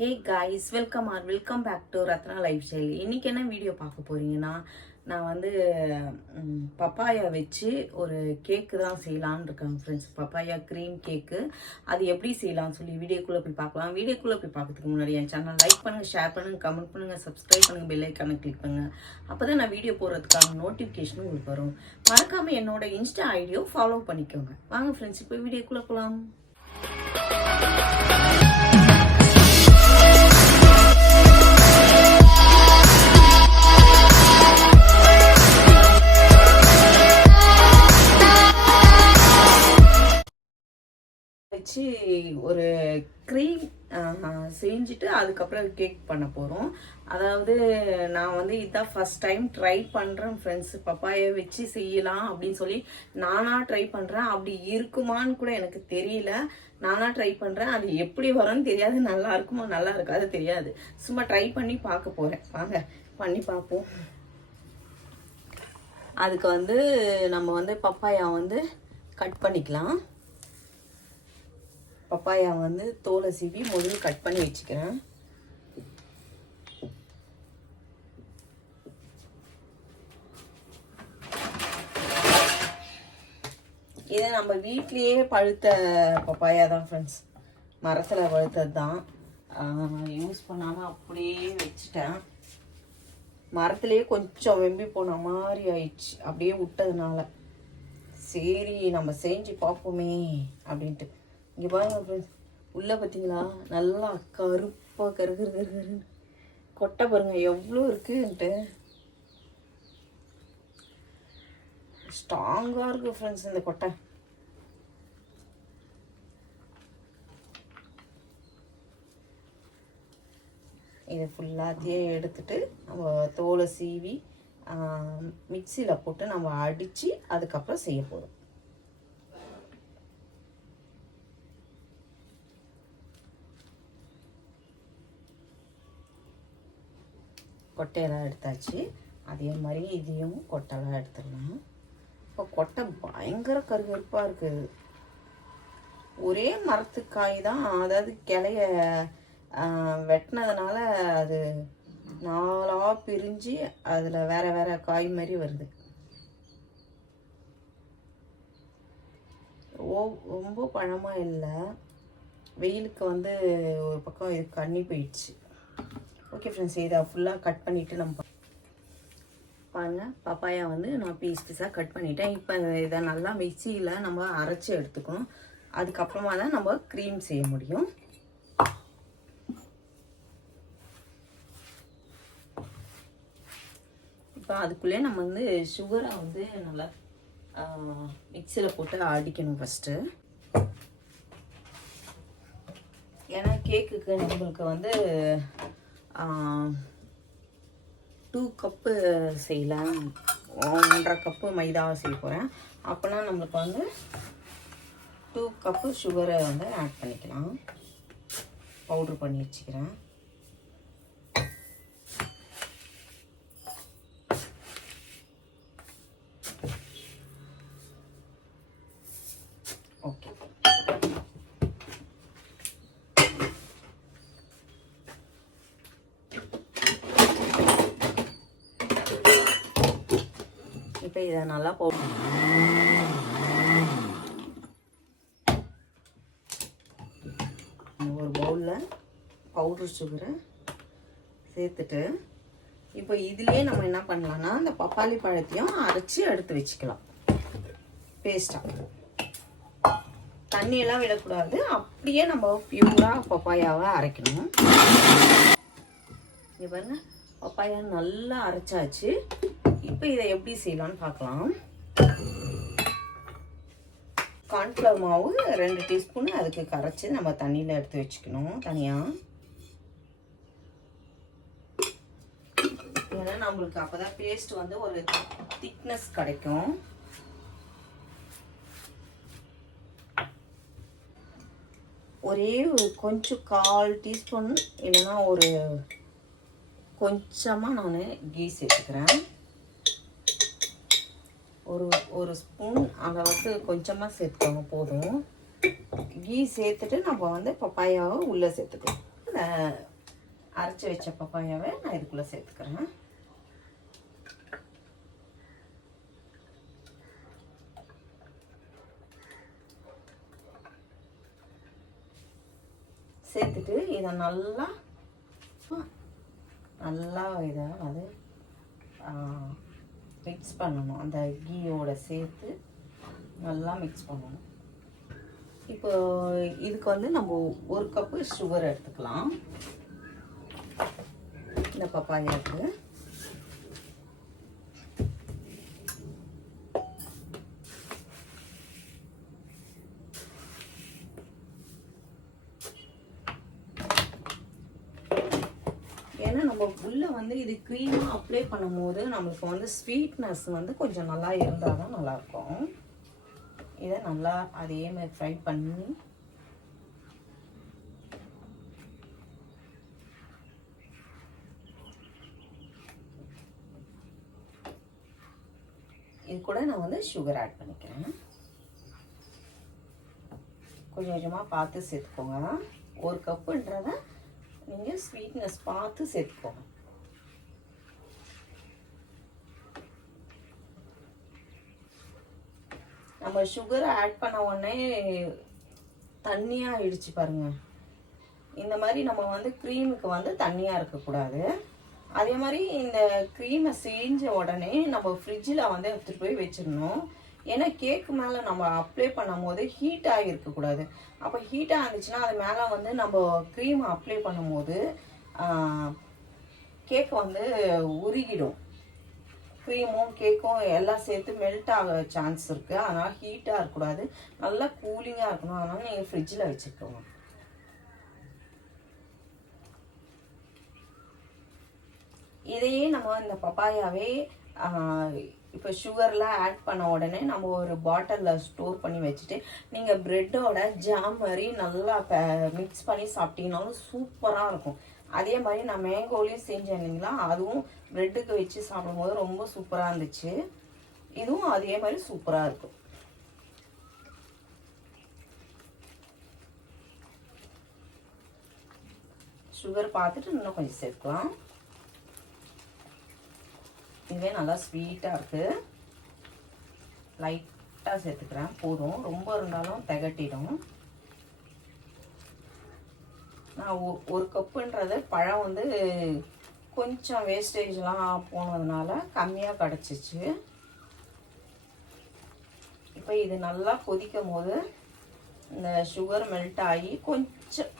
Hey guys, welcome back to Ratna lifestyle. இன்றைக்கி என்ன video பார்க்க போகிறீங்கன்னா, நான் வந்து பப்பாயா வச்சு ஒரு கேக்கு தான் செய்யலான்னு இருக்கேன் ஃப்ரெண்ட்ஸ். பப்பாயா க்ரீம் கேக்கு. அது எப்படி செய்யலாம்னு சொல்லி வீடியோக்குள்ளே போய் பார்க்கலாம். வீடியோக்குள்ளே போய் பார்க்கறதுக்கு முன்னாடி என் சேனல் லைக் பண்ணுங்கள், ஷேர் பண்ணுங்கள், கமெண்ட் பண்ணுங்கள், சப்ஸ்கிரைப் பண்ணுங்கள், பெல் ஐக்கானை கிளிக் பண்ணுங்கள். அப்போ தான் நான் வீடியோ போடுறதுக்கான நோட்டிஃபிகேஷனும் உங்களுக்கு வரும். மறக்காமல் என்னோட இன்ஸ்டா ஐடியோ ஃபாலோ பண்ணிக்கோங்க. வாங்க ஃப்ரெண்ட்ஸ், இப்போ வீடியோக்குள்ளே போகலாம். வச்சு ஒரு க்ரீம் செஞ்சுட்டு அதுக்கப்புறம் கேக் பண்ண போகிறோம். அதாவது நான் வந்து இதான் ஃபஸ்ட் டைம் ட்ரை பண்ணுறேன் ஃப்ரெண்ட்ஸ். பப்பாயை வச்சு செய்யலாம் அப்படின்னு சொல்லி நானாக ட்ரை பண்ணுறேன். அப்படி இருக்குமான்னு கூட எனக்கு தெரியல. நானாக ட்ரை பண்ணுறேன். அது எப்படி வரும்னு தெரியாது. நல்லா இருக்குமா நல்லா இருக்காது தெரியாது. சும்மா ட்ரை பண்ணி பார்க்க போகிறேன். வாங்க பண்ணி பார்ப்போம். அதுக்கு வந்து நம்ம வந்து பப்பாயா வந்து கட் பண்ணிக்கலாம். பப்பாயா வந்து தோலை சீவி முதல்ல கட் பண்ணி வச்சுக்கிறேன். இதை நம்ம வீட்லேயே பழுத்த பப்பாயா தான் ஃப்ரெண்ட்ஸ். மரத்தில் பழுத்தது தான். யூஸ் பண்ணாமல் அப்படியே வச்சுட்டேன். மரத்துலேயே கொஞ்சம் வெம்பி போன மாதிரி ஆயிடுச்சு அப்படியே விட்டதுனால. சரி நம்ம செஞ்சு பார்ப்போமே அப்படின்ட்டு. இங்கே பாருங்க ஃப்ரெண்ட்ஸ், உள்ளே பார்த்தீங்களா நல்லா கருப்பாக கருன்னு கொட்டை பாருங்க எவ்வளோ இருக்குன்ட்டு. ஸ்ட்ராங்காக இருக்கு ஃப்ரெண்ட்ஸ் இந்த கொட்டை. இதை ஃபுல்லாத்தையும் எடுத்துட்டு நம்ம தோலை சீவி மிக்சியில் போட்டு நம்ம அடித்து அதுக்கப்புறம் செய்ய போகிறோம். கொட்டையெல்லாம் எடுத்தாச்சு. அதே மாதிரி இதையும் கொட்டைலாம் எடுத்துடலாம். இப்போ கொட்டை பயங்கர கருகருப்பாக இருக்குது. ஒரே மரத்துக்காய் தான், அதாவது கிளைய வெட்டினதுனால அது நாளாக பிரிஞ்சு அதில் வேற வேற காய் மாதிரி வருது. ரொம்ப பழமாக இல்லை. வெயிலுக்கு வந்து ஒரு பக்கம் இது கண்ணி போயிடுச்சு. ஓகே ஃப்ரெண்ட்ஸ், இதை ஃபுல்லாக கட் பண்ணிவிட்டு நம்ம பாருங்கள். பப்பாயா வந்து நான் பீஸாக கட் பண்ணிட்டேன். இப்போ இதை நல்லா மிக்சியில் நம்ம அரைச்சி எடுத்துக்கணும். அதுக்கப்புறமா தான் நம்ம க்ரீம் செய்ய முடியும். இப்போ அதுக்குள்ளே நம்ம வந்து சுகரை வந்து நல்லா மிக்சியில் போட்டு அடிக்கணும் ஃபஸ்ட்டு. ஏன்னா கேக்குக்கு நம்மளுக்கு வந்து 2 கப்பு செய்யலாம். 1.5 கப்பு மைதாவை செய்ய போகிறேன். அப்போனா நம்மளுக்கு வந்து 2 கப்பு சுகரை வந்து ஆட் பண்ணிக்கலாம். பவுட்ரு பண்ணி வச்சுக்கிறேன். ஓகே, இப்போ இதை நல்லா போட்டு ஒரு பவுலில் பவுடர் சுகரை சேர்த்துட்டு இப்போ இதுலேயே நம்ம என்ன பண்ணலான்னா அந்த பப்பாளி பழத்தையும் அரைச்சி எடுத்து வச்சுக்கலாம் பேஸ்ட்டாக. தண்ணியெல்லாம் விடக்கூடாது. அப்படியே நம்ம பியூராக பப்பாயாவை அரைக்கணும். இங்கே பாருங்க, பப்பாயா நல்லா அரைச்சாச்சு. இப்போ இதை எப்படி செய்யலாம்னு பார்க்கலாம். கார்ன்ஃப்ளவர் மாவு 2 டீஸ்பூன் அதுக்கு கரைச்சி நம்ம தண்ணியில் எடுத்து வச்சுக்கணும் தனியாக. ஏன்னா நம்மளுக்கு அப்போ தான் பேஸ்ட் வந்து ஒரு திக்னஸ் கிடைக்கும். ஒரே கொஞ்சம் 1/4 டீஸ்பூன் இல்லைன்னா ஒரு கொஞ்சமாக நான் கீ சேர்த்துக்கிறேன். ஒரு ஸ்பூன் அளவுக்கு கொஞ்சமாக சேர்த்துக்கோங்க போதும். கீ சேர்த்துட்டு நம்ம வந்து பப்பாயாவை உள்ளே சேர்த்துக்கலாம். இந்த அரைச்சி வச்ச பப்பாயாவை நான் இதுக்குள்ளே சேர்த்துக்கிறேன். சேர்த்துட்டு இதை நல்லா இதை அது மிக்ஸ் பண்ணணும். அந்த கீயோட சேர்த்து நல்லா மிக்ஸ் பண்ணணும். இப்போ இதுக்கு வந்து நம்ம 1 கப்பு சுகர் எடுத்துக்கலாம். இந்த பப்பாயாவுக்கு ஏன்னா நம்ம உள்ளே வந்து இது க்ரீமாக அப்ளை பண்ணும் போது நம்மளுக்கு வந்து ஸ்வீட்னஸ் வந்து கொஞ்சம் நல்லா இருந்தால் தான் நல்லாயிருக்கும். இதை நல்லா அதே மாதிரி ஃப்ரை பண்ணி இது கூட நான் வந்து சுகர் ஆட் பண்ணிக்கிறேன். கொஞ்சம் கொஞ்சமாக பார்த்து சேர்த்துக்கோங்க. 1 கப்புன்றத நீங்கள் ஸ்வீட்னஸ் பார்த்து சேர்த்துக்கோங்க. நம்ம சுகரை ஆட் பண்ண உடனே தண்ணியாக ஆயிடுச்சு பாருங்க. இந்த மாதிரி நம்ம வந்து க்ரீமுக்கு வந்து தண்ணியாக இருக்கக்கூடாது. அதே மாதிரி இந்த க்ரீமை செஞ்ச உடனே நம்ம ஃப்ரிட்ஜில் வந்து எடுத்துகிட்டு போய் வச்சிடணும். ஏன்னா கேக்கு மேலே நம்ம அப்ளை பண்ணும் போது ஹீட்டாக இருக்கக்கூடாது. அப்போ ஹீட்டாக இருந்துச்சுன்னா அது மேலே வந்து நம்ம க்ரீமை அப்ளை பண்ணும் போது கேக் வந்து உருகிடும். க்ரீமும் கேக்கும் எல்லாம் சேர்த்து மெல்ட் ஆக சான்ஸ் இருக்குது. அதனால் ஹீட்டாக இருக்கக்கூடாது, நல்லா கூலிங்காக இருக்கணும். அதனால் நீங்கள் ஃப்ரிட்ஜில் வச்சுக்கோங்க. இதையே நம்ம இந்த பப்பாயாவே இப்போ சுகர்லாம் ஆட் பண்ண உடனே நம்ம ஒரு பாட்டிலில் ஸ்டோர் பண்ணி வச்சுட்டு நீங்கள் ப்ரெட்டோட ஜாம் மாதிரி நல்லா மிக்ஸ் பண்ணி சாப்பிட்டீங்கனாலும் சூப்பராக இருக்கும். அதே மாதிரி நான் மேங்கோலையும் செஞ்சேன் இல்லைங்களா, அதுவும் ப்ரெட்டுக்கு வச்சு சாப்பிடும்போது ரொம்ப சூப்பராக இருந்துச்சு. இதுவும் அதே மாதிரி சூப்பராக இருக்கும். சுகர் பார்த்துட்டு இன்னும் கொஞ்சம் சேர்க்கலாம். இதுவே நல்லா ஸ்வீட்டாக இருக்குது. லைட்டாக சேர்த்துக்கிறேன், போதும். ரொம்ப இருந்தாலும் திகட்டிடும். நான் 1 கப்புன்றது பழம் வந்து கொஞ்சம் வேஸ்டேஜ்லாம் போனதுனால கம்மியாக கிடச்சிச்சு. இப்போ இது நல்லா கொதிக்கும் போது இந்த சுகர் மெல்ட் ஆகி கொஞ்சம்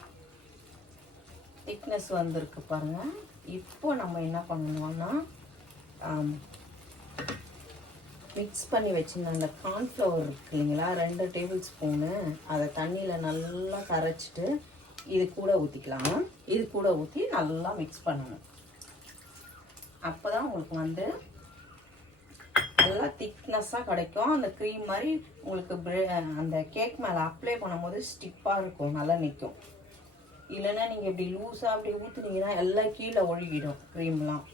திக்னஸ் வந்திருக்கு பாருங்கள். இப்போ நம்ம என்ன பண்ணணும்னா மிக்ஸ் பண்ணி வச்சுருந்த அந்த கார்ன்ஃப்ளவர் இருக்கு இல்லைங்களா, 2 டேபிள் ஸ்பூனு, அதை தண்ணியில் நல்லா கரைச்சிட்டு இது கூட ஊற்றிக்கலாம். இது கூட ஊற்றி நல்லா மிக்ஸ் பண்ணணும். அப்போ தான் உங்களுக்கு வந்து நல்லா திக்னஸ்ஸாக கிடைக்கும். அந்த க்ரீம் மாதிரி உங்களுக்கு அந்த கேக் மேலே அப்ளை பண்ணும்போது ஸ்டிப்பாக இருக்கும், நல்லா நிற்கும். இல்லைன்னா நீங்கள் இப்படி லூஸாக அப்படி ஊற்றுனீங்கன்னா எல்லாம் கீழே ஒழுகிடும் க்ரீம்லாம்.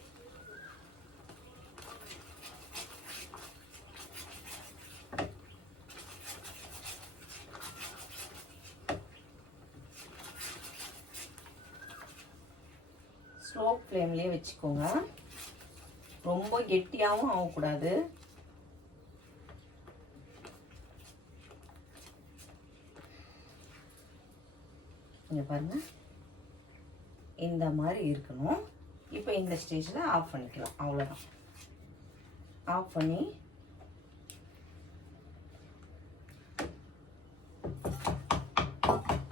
ஸ்லோ ஃப்ளேம்லேயே வச்சுக்கோங்க. ரொம்ப கெட்டியாகவும் ஆகக்கூடாது. இங்கே பாருங்கள், இந்த மாதிரி இருக்கணும். இப்போ இந்த ஸ்டேஜில் ஆஃப் பண்ணிக்கலாம். அவ்வளோதான். ஆஃப் பண்ணி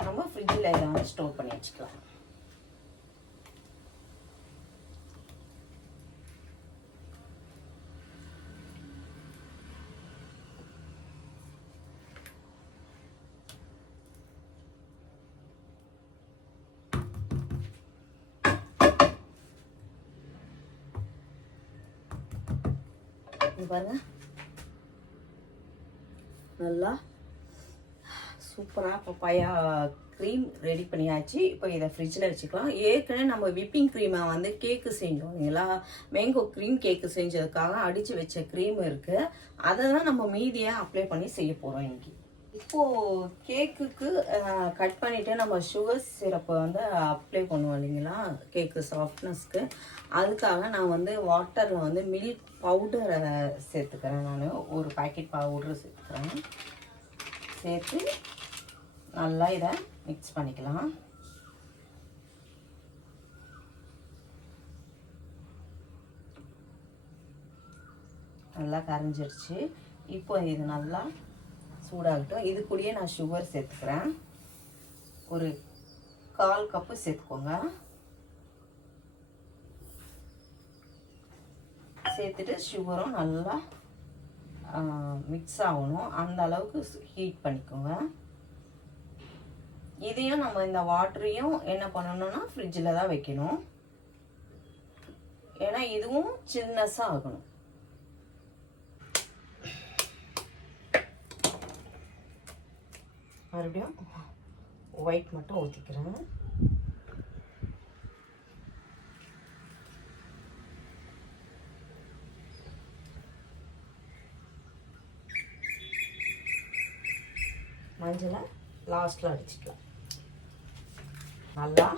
நம்ம ஃப்ரிட்ஜில் ஏதாவது ஸ்டோர் பண்ணி வச்சுக்கலாம். பாருங்க, நல்லா சூப்பராக பப்பாயா க்ரீம் ரெடி பண்ணியாச்சு. இப்போ இதை ஃப்ரிட்ஜில் வச்சுக்கலாம். ஏற்கனவே நம்ம விப்பிங் க்ரீமை வந்து கேக்கு செஞ்சோம் இல்லைங்களா, மேங்கோ க்ரீம் கேக்கு செஞ்சதுக்காக அடித்து வச்ச க்ரீம் இருக்குது. அதை தான் நம்ம மீதியாக அப்ளை பண்ணி செய்ய போகிறோம் இன்னைக்கு. இப்போது கேக்குக்கு கட் பண்ணிவிட்டு நம்ம சுகர் சிரப்பை வந்து அப்ளை பண்ணுவோம் இல்லைங்களா கேக்கு சாஃப்ட்னஸ்க்கு. அதுக்காக நான் வந்து வாட்டரில் வந்து மில்க் பவுடரை சேர்த்துக்கிறேன். நான் ஒரு பாக்கெட் பவுட்ரு சேர்த்துக்கிறேன். சேர்த்து நல்லா இதை மிக்ஸ் பண்ணிக்கலாம். நல்லா கரைஞ்சிருச்சு. இப்போ இது நல்லா சூடாகட்டும். இது கூடயே நான் சுகர் சேர்த்துக்கிறேன். ஒரு 1/4 கப்பு சேர்த்துக்கோங்க. சேர்த்துட்டு சுகரும் நல்லா மிக்ஸ் ஆகணும். அந்த அளவுக்கு ஹீட் பண்ணிக்கோங்க. இதையும் நம்ம இந்த வாட்டரையும் என்ன பண்ணணும்னா ஃப்ரிட்ஜில் தான் வைக்கணும். ஏன்னா இதுவும் சில்னஸாக ஆகணும். மறுபடியும் ஒயிட் மட்டும் ஊற்றிக்கிறேன். மஞ்சளை லாஸ்ட்டில் அடிச்சுக்கலாம். நல்லா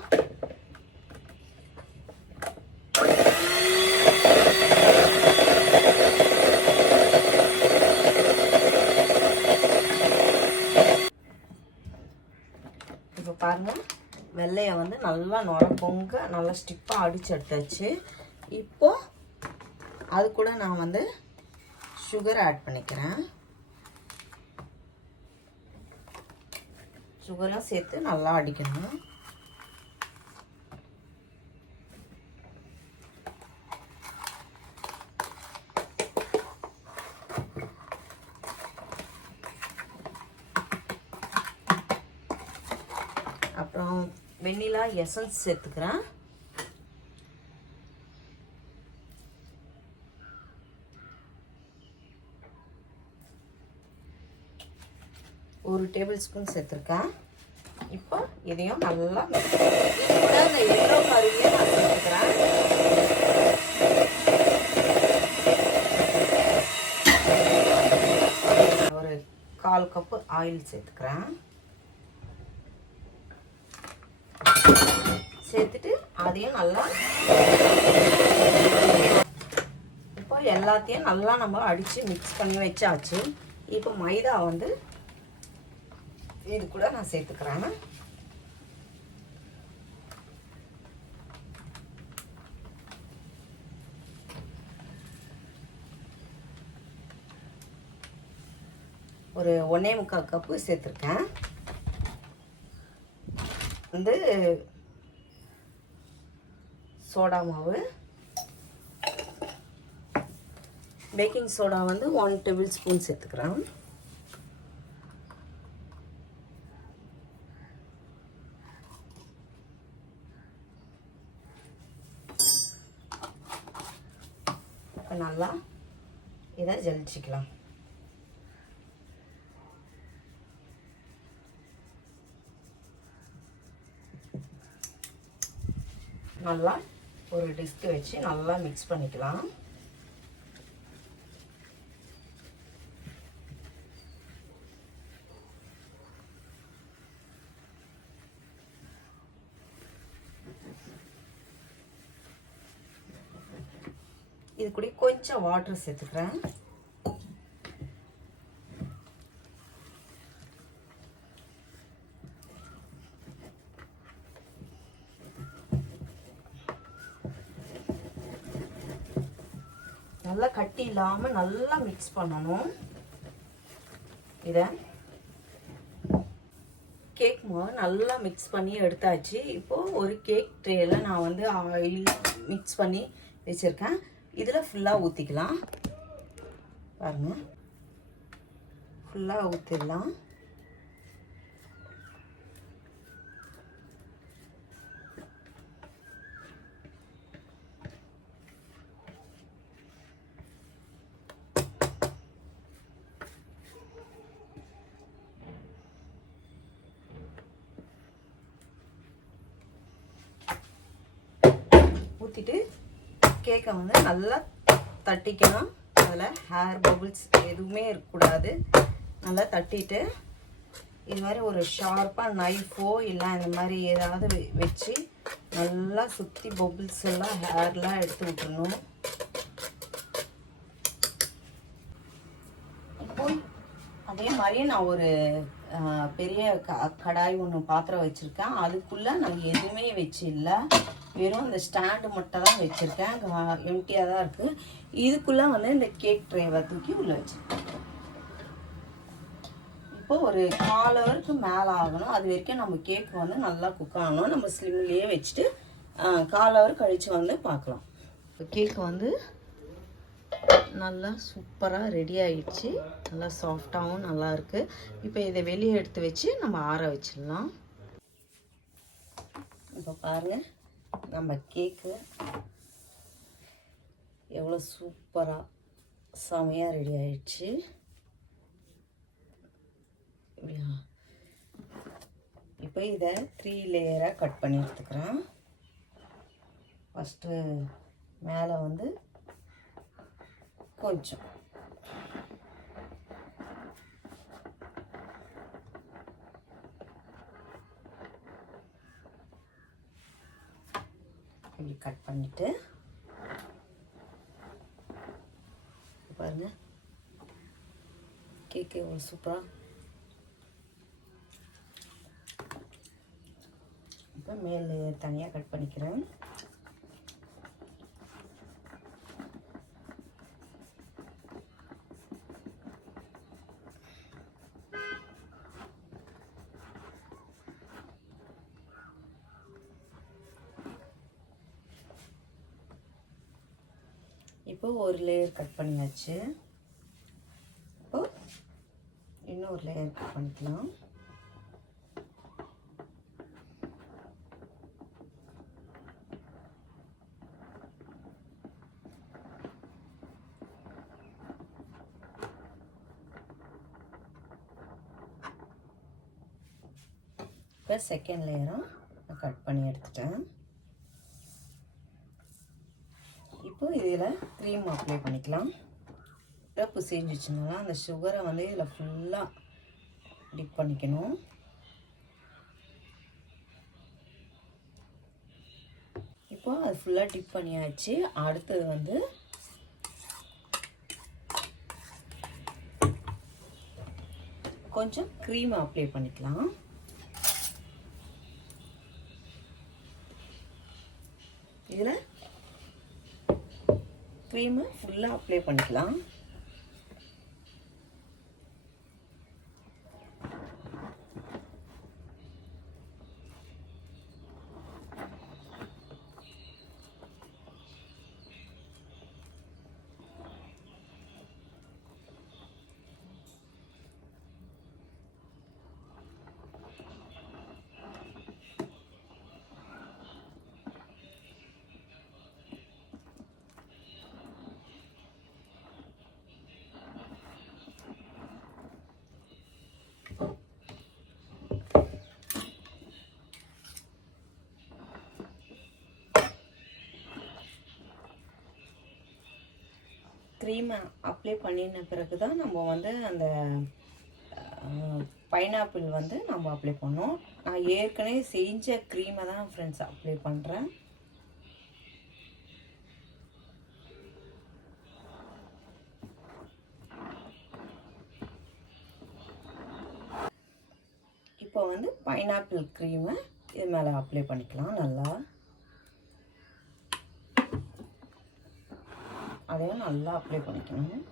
இப்போ பாருங்கள், வெள்ளையை வந்து நல்லா நுர பொங்க நல்லா ஸ்டிப்பாக அடிச்சு எடுத்தாச்சு. இப்போ அது கூட நான் வந்து சுகர் ஆட் பண்ணிக்கிறேன். சுகரும் சேர்த்து நல்லா அடிக்கணும். அப்புறம் வெண்ணிலா எசன்ஸ் சேர்த்துக்கிறேன். ஒரு டேபிள் ஸ்பூன் சேர்த்துருக்கேன். இப்போ இதையும் நல்லா இந்த எல்லோ கறியை நான் சேர்த்துக்கிறேன். ஒரு 1/4 கப்பு ஆயில் சேர்த்துக்கிறேன். சேர்த்துட்டு அதையும் நல்லா இப்போ எல்லாத்தையும் நல்லா நம்ம அடித்து மிக்ஸ் பண்ணி வச்சாச்சு. இப்போ மைதா வந்து இது கூட நான் சேர்த்துக்கிறேன். ஒரு 1.25 கப்பு சேர்த்துருக்கேன். வந்து சோடா மாவு, பேக்கிங் சோடா வந்து 1 டேபிள் ஸ்பூன் சேர்த்துக்கிறேன். நல்லா இதை ஜலிச்சிக்கலாம். நல்லா ஒரு டிஸ்க் வச்சு நல்லா மிக்ஸ் பண்ணிக்கலாம். இது கூட கொஞ்சம் வாட்டர் சேர்த்துக்கிறேன். நல்லா கட்டி இல்லாமல் நல்லா மிக்ஸ் பண்ணணும். இதை கேக் மாவு நல்லா மிக்ஸ் பண்ணி எடுத்தாச்சு. இப்போது ஒரு கேக் ட்ரேயில் நான் வந்து ஆயில் மிக்ஸ் பண்ணி வச்சுருக்கேன். இதில் ஃபுல்லாக ஊற்றிக்கலாம். பாருங்கள், ஃபுல்லாக ஊற்றிடலாம். ஊற்றிட்டு கேக்கை வந்து நல்லா தட்டிக்கணும். அதில் ஹேர் பபுள்ஸ் எதுவுமே இருக்கக்கூடாது. நல்லா தட்டிட்டு இது மாதிரி ஒரு ஷார்ப்பாக நைஃபோ இல்லை இந்த மாதிரி ஏதாவது வச்சு நல்லா சுற்றி பபுள்ஸ் எல்லாம் ஹேர்லாம் எடுத்து விட்டுறணும். இப்போ அதே மாதிரி நான் ஒரு பெரிய கடாய் ஒன்று பாத்திரம் வச்சுருக்கேன். அதுக்குள்ளே நான் எதுவுமே வச்சு இல்லை, வெறும் அந்த ஸ்டாண்டு மட்டும் தான் வச்சுருக்கேன். எம்டியாக தான் இருக்குது. இதுக்குள்ளே வந்து இந்த கேக் ட்ரேவை தூக்கி உள்ளே வச்சுருக்கேன். இப்போ ஒரு 4 ஹவருக்கு மேலே ஆகணும். அது வரைக்கும் நம்ம கேக் வந்து நல்லா குக் ஆகணும். நம்ம ஸ்லிம்லேயே வச்சுட்டு 4 ஹவர் கழித்து வந்து பார்க்கலாம். இப்போ கேக் வந்து நல்லா சூப்பராக ரெடி ஆகிடுச்சு. நல்லா சாஃப்டாகவும் நல்லாயிருக்கு. இப்போ இதை வெளியே எடுத்து வச்சு நம்ம ஆற வச்சிடலாம். இப்போ பாருங்கள், நம்ம கேக்கு எவ்வளோ சூப்பராக செமையாக ரெடி ஆகிடுச்சு. இப்போ இதை 3 லேயராக கட் பண்ணி எடுத்துக்கிறேன். ஃபஸ்ட்டு மேலே வந்து கொஞ்சம் இப்படி கட் பண்ணிட்டு பாருங்க, கேக்கு எவ்வளோ சூப்பராக. இப்போ மேல் தனியாக கட் பண்ணிக்கிறேன். இப்போ ஒரு லேயர் கட் பண்ணியாச்சு. இப்போ இன்னொரு லேயர் கட் பண்ணிக்கலாம். இப்போ செகண்ட் லேயராக நான் கட் பண்ணி எடுத்துட்டேன். இப்போ இதில் க்ரீம் அப்ளை பண்ணிக்கலாம். சிரப்பு செஞ்சு வச்சுருந்தோம்னா அந்த சுகரை வந்து இதில் ஃபுல்லாக டிப் பண்ணிக்கணும். இப்போ அது ஃபுல்லாக டிப் பண்ணியாச்சு. அடுத்தது வந்து கொஞ்சம் க்ரீம் அப்ளை பண்ணிக்கலாம். இதில் க்ரீமை ஃபுல்லாக அப்ளை பண்ணிக்கலாம். க்ரீமை அப்ளை பண்ணின பிறகு தான் நம்ம வந்து அந்த பைனாப்பிள் வந்து நம்ம அப்ளை பண்ணோம். நான் ஏற்கனவே செஞ்ச க்ரீமை தான் ஃப்ரெண்ட்ஸ் அப்ளை பண்ணுறேன். இப்போ வந்து பைனாப்பிள் க்ரீமை இது மேலே அப்ளை பண்ணிக்கலாம். நல்லா அதையும் நல்லா அப்ளை பண்ணிக்கணும்.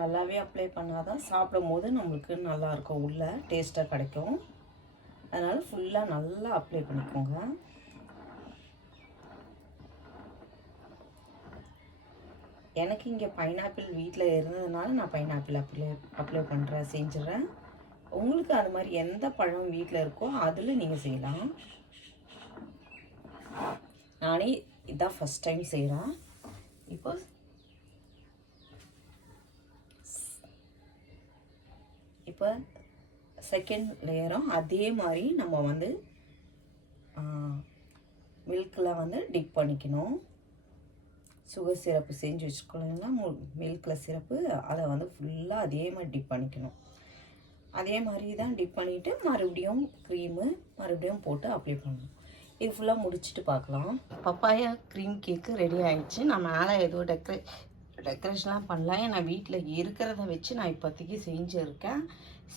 நல்லாவே அப்ளை பண்ணால் தான் சாப்பிடும் போது நம்மளுக்கு நல்லாயிருக்கும், உள்ள டேஸ்ட்டாக கிடைக்கும். அதனால் ஃபுல்லாக நல்லா அப்ளை பண்ணிக்கோங்க. எனக்கு இங்கே பைனாப்பிள் வீட்டில் இருந்ததுனால நான் பைனாப்பிள் அப்ளை பண்ணுறேன், செஞ்சிடறேன். உங்களுக்கு அது மாதிரி எந்த பழம் வீட்டில் இருக்கோ அதில் நீங்கள் செய்யலாம். நானே இதான் ஃபஸ்ட் டைம் செய்கிறேன். இப்போ செகண்ட் லேயரும் அதே மாதிரி நம்ம வந்து மில்கில் வந்து டிப் பண்ணிக்கணும். சுகர் சிரப்பு செஞ்சு வச்சுக்கோங்களா, மில்கில் சிரப்பு, அதை வந்து ஃபுல்லாக அதே மாதிரி டிப் பண்ணிக்கணும். அதே மாதிரி தான் டிப் பண்ணிவிட்டு மறுபடியும் க்ரீமு மறுபடியும் போட்டு அப்ளை பண்ணணும். இது ஃபுல்லாக முடிச்சுட்டு பார்க்கலாம். பப்பாயா க்ரீம் கேக்கு ரெடி ஆகிடுச்சு. நான் மேலே எதுவும் டெக்கரேஷன்லாம் பண்ணல. நான் வீட்டில் இருக்கிறத வச்சு நான் இப்போதைக்கு செஞ்சுருக்கேன்.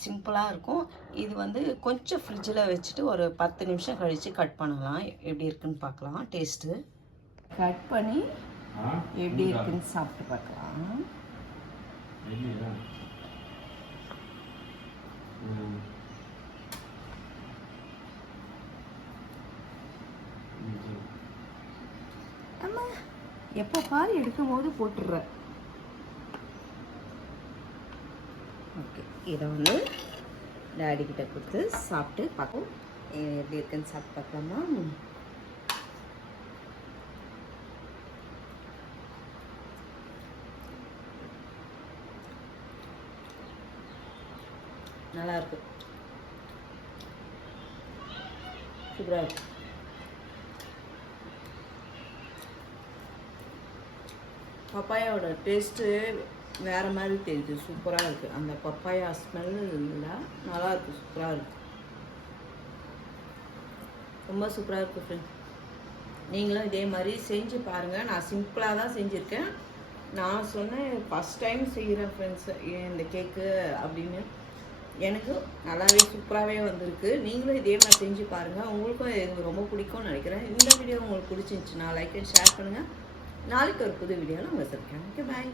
சிம்பிளாக இருக்கும். இது வந்து கொஞ்சம் ஃப்ரிட்ஜில் வச்சுட்டு ஒரு 10 நிமிஷம் கழித்து கட் பண்ணலாம். எப்படி இருக்குன்னு பார்க்கலாம். டேஸ்ட்டு கட் பண்ணி எப்படி இருக்குன்னு சாப்பிட்டு பார்க்கலாம். ஆமா, எப்போ பால் எடுக்கும் போது போட்டுடுற. ஓகே, இதை வந்து டாடி கிட்ட கொடுத்து சாப்பிட்டு பார்ப்போம். எப்படி இருக்குன்னு சாப்பிட்டு பார்க்கலாமா? நல்லா இருக்கு, சூப்பராக இருக்கு. பப்பாயாவோட டேஸ்ட்டு வேறு மாதிரி தெரியுது. சூப்பராக இருக்குது. அந்த பப்பாயா ஸ்மெல் இல்லை, நல்லா இருக்குது, சூப்பராக இருக்குது, ரொம்ப சூப்பராக இருக்குது ஃப்ரெண்ட்ஸ். நீங்களும் இதே மாதிரி செஞ்சு பாருங்கள். நான் சிம்பிளாக தான் செஞ்சுருக்கேன். நான் சொன்னேன் ஃபஸ்ட் டைம் செய்கிறேன் ஃப்ரெண்ட்ஸ் இந்த கேக்கு அப்படின்னு. எனக்கு நல்லாவே சூப்பராகவே வந்திருக்கு. நீங்களும் இதே மாதிரி செஞ்சு பாருங்கள். உங்களுக்கும் இது ரொம்ப பிடிக்கும்னு நினைக்கிறேன். இந்த வீடியோ உங்களுக்கு பிடிச்சிருந்துச்சுன்னா லைக் அண்ட் ஷேர் பண்ணுங்கள். நாளைக்கு ஒரு புது வீடியோவில் உங்களை சந்திக்கிறேன். ஓகே, பாய்.